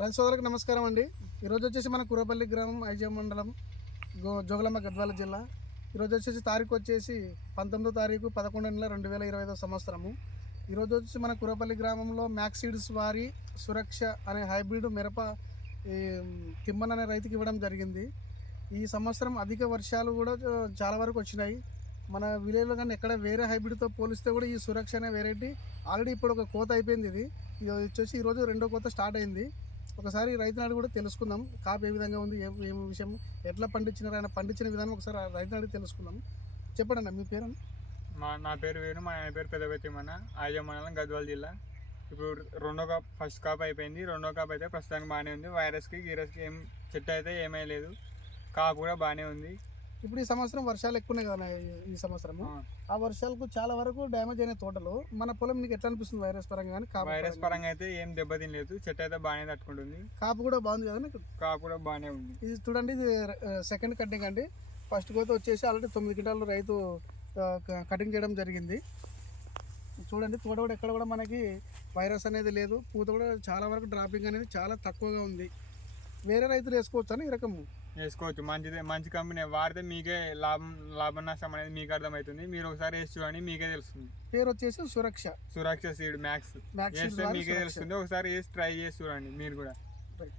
రైతు సోదరులకు నమస్కారం అండి. ఈరోజు వచ్చేసి మన కురపల్లి గ్రామం ఐజం మండలం జోగులాంబ గద్వాల జిల్లా. ఈరోజు వచ్చేసి తారీఖు వచ్చేసి 19వ తారీఖు 11 నెల 2025 సంవత్సరము. ఈరోజు వచ్చేసి మన కురపల్లి గ్రామంలో మ్యాక్స్ సీడ్స్ వారి సురక్ష అనే హైబ్రిడ్ మిరప ఈ తిమ్మన్ అనే రైతుకి ఇవ్వడం జరిగింది. ఈ సంవత్సరం అధిక వర్షాలు కూడా చాలా వరకు వచ్చినాయి. మన విలేజ్లో కానీ ఎక్కడ వేరే హైబ్రిడ్తో పోలిస్తే కూడా ఈ సురక్ష అనే వెరైటీ ఆల్రెడీ ఇప్పుడు ఒక కోత అయిపోయింది. ఇది వచ్చేసి ఈరోజు రెండో కోత స్టార్ట్ అయింది. ఒకసారి రైతునాడు కూడా తెలుసుకుందాం, కాపు ఏ విధంగా ఉంది, ఏం విషయం, ఎట్లా పండించినారు, ఆయన పండించిన విధానం ఒకసారి రైతునాడు తెలుసుకుందాం. చెప్పండి అన్న, మీ పేరు? నా పేరు వేణు, మా ఆయన పేరు పెద్దబెత్తిమన్న, ఐజం మండలం గద్వాల జిల్లా. ఇప్పుడు ఫస్ట్ కాప్ అయిపోయింది. రెండో కాప్ అయితే ప్రస్తుతానికి బాగానే ఉంది. వైరస్కి గీరస్కి ఏం చెట్టు అయితే ఏమీ లేదు, కాపు కూడా బాగానే ఉంది. ఇప్పుడు ఈ సంవత్సరం వర్షాలు ఎక్కువ ఉన్నాయి కదా, ఈ సంవత్సరం ఆ వర్షాలకు చాలా వరకు డ్యామేజ్ అయిన తోటలు. మన పొలం నీకు ఎట్లా అనిపిస్తుంది వైరస్ పరంగా? కానీ వైరస్ పరంగా అయితే ఏం దెబ్బతినలేదు, చెట్టు అయితే బాగానే తట్టుకుంటుంది. కాపు కూడా బాగుంది కదా, కాపు కూడా బాగానే ఉంది. ఇది చూడండి, ఇది సెకండ్ కటింగ్ అండి. ఫస్ట్ కోత వచ్చేసి ఆల్రెడీ 9 క్వింటాలు రైతు కటింగ్ చేయడం జరిగింది. చూడండి, తోట కూడా ఎక్కడ కూడా మనకి వైరస్ అనేది లేదు. పూత కూడా చాలా వరకు డ్రాపింగ్ అనేది చాలా తక్కువగా ఉంది. వేరే రైతులు వేసుకోవచ్చు అని ఈ రకము వేసుకోవచ్చు. మంచి కంపెనీ వాడితే మీకే లాభం నష్టం అనేది మీకు అర్థమవుతుంది. మీరు ఒకసారి వేసి చూడండి, మీకే తెలుస్తుంది. పేరు వచ్చేసి సురక్ష సీడ్ మ్యాక్స్ వేస్తే మీకే తెలుస్తుంది. ఒకసారి వేసి ట్రై చేసి చూడండి మీరు కూడా. రైట్.